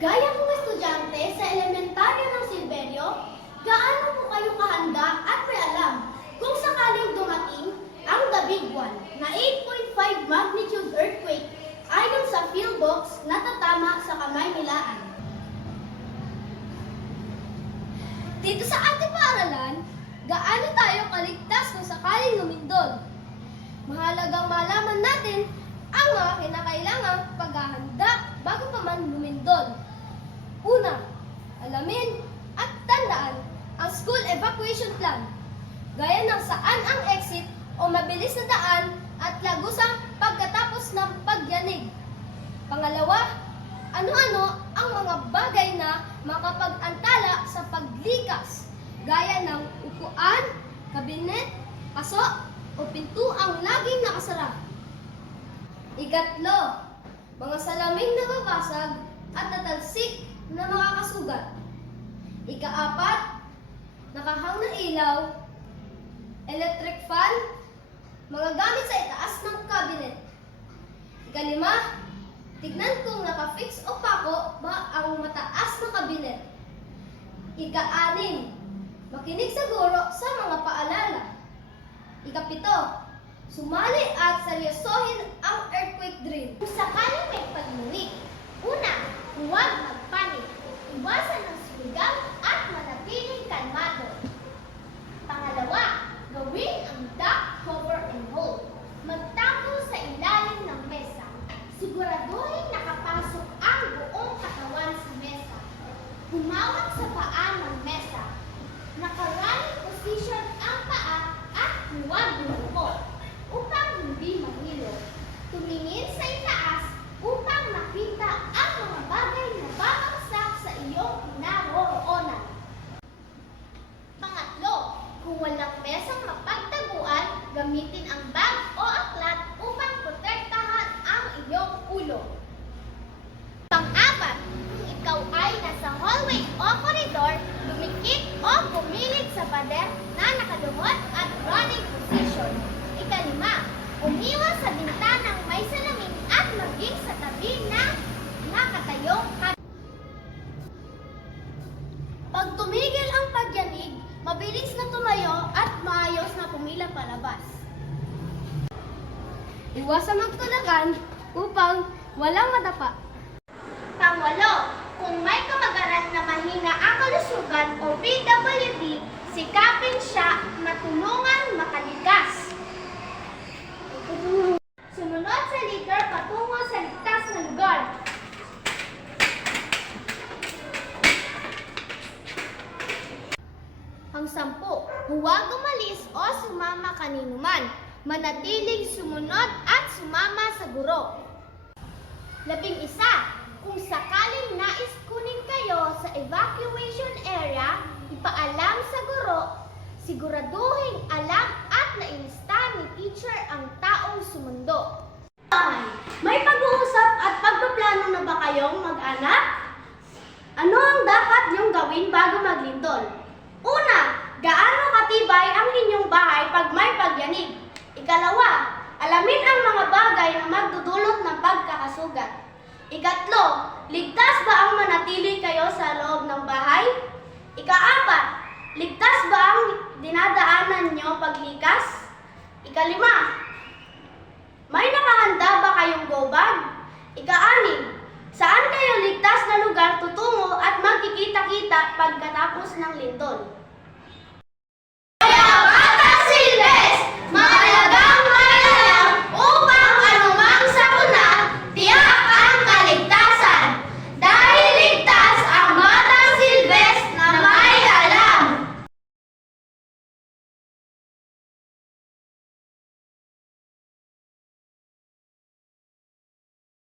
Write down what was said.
Gaya mga estudyante sa elementarya ng Silverio, gaano po kayo kahanda at may alam kung sakaling dumating ang the big one na 8.5 magnitude earthquake ayon sa PhilBox na tatama sa Kamaynilaan? Dito sa ating paaralan, gaano tayo kaligtas kung sakaling lumindol? Mahalagang malaman natin ang mga kinakailangang paghahanda bago pa man lumindol. Una, alamin at tandaan ang school evacuation plan, gaya ng saan ang exit o mabilis na daan at lagusang pagkatapos ng pagyanig. Pangalawa, ano-ano ang mga bagay na makapag-antala sa paglikas, gaya ng upuan, kabinet, paso, o pintuang laging nakasara. Ikatlo, mga salaming nababasag at natalsik na makakasugat. Ikaapat, nakahang na ilaw, electric fan, mga gamit sa itaas ng cabinet. Ikalima, tignan kung nakafix o pako ba ang mataas na kabinet. Ika-anim, makinig sa guro sa mga paalala. Ikapito, sumali at seryosohin ang earthquake drill. Kung sakaling may pagmunik, una, huwag magpanik. Iwasan ang sumigaw at manatiling kalmado. Pangalawa, gawin ang duck, cover, and hold. Magtago sa ilalim ng mesa. Siguraduhin nakapasok ang buong katawan sa mesa. Humawak sa paa ng mesa. Naka-running position ang paa at huwag lumukot upang hindi mahilo. Tumingin sa itaas upang makita ang mga bagay na babagsak sa iyong kinaroroonan. Pangatlo, kung walang mesang mapagtaguan, gamitin ang bag o aklat upang protektahan ang iyong ulo. Pang-apat, kung ikaw ay nasa hallway o koridor, dumikit o pumilit sa pader na nakalungot at running position. Ikalima, umiwas sa bintanang may salamin at maging sa tabi na nakatayong Pag tumigil ang pagyanig, mabilis na tumayo at maayos na pumila palabas. Iwasan magtulakan upang walang madapa. Pangwalo, kung may kamag-aral na mahina ang kalusugan o PWD, sikapin siya matulungan makaligas. Sumunod sa leader patungo sa ligtas na lugar. Ang 10, huwag umalis o sumama kaninuman. Manatiling sumunod at sumama sa guro. 11, kung sakaling nais kunin kayo sa evacuation area, ipaalam sa guro, siguraduhin alam at nailista ni teacher ang taong sumundo. May pag-uusap at pagpaplano na ba kayong mag-anak? Ano ang dapat niyong gawin bago maglindol? Una, gaano katibay ang inyong bahay pag may pagyanig? Ikalawa, alamin ang mga bagay na magdudulot ng pagkakasugat. Ikatlo, ligtas ba ang manatili kayo sa loob ng bahay? Ikaapat, ligtas ba ang dinadaanan nyo paglikas? Ikalima, may nakahanda ba kayong go bag? Ika-6, saan kayo ligtas na lugar tutungo at magkikita-kita pagkatapos ng lindol?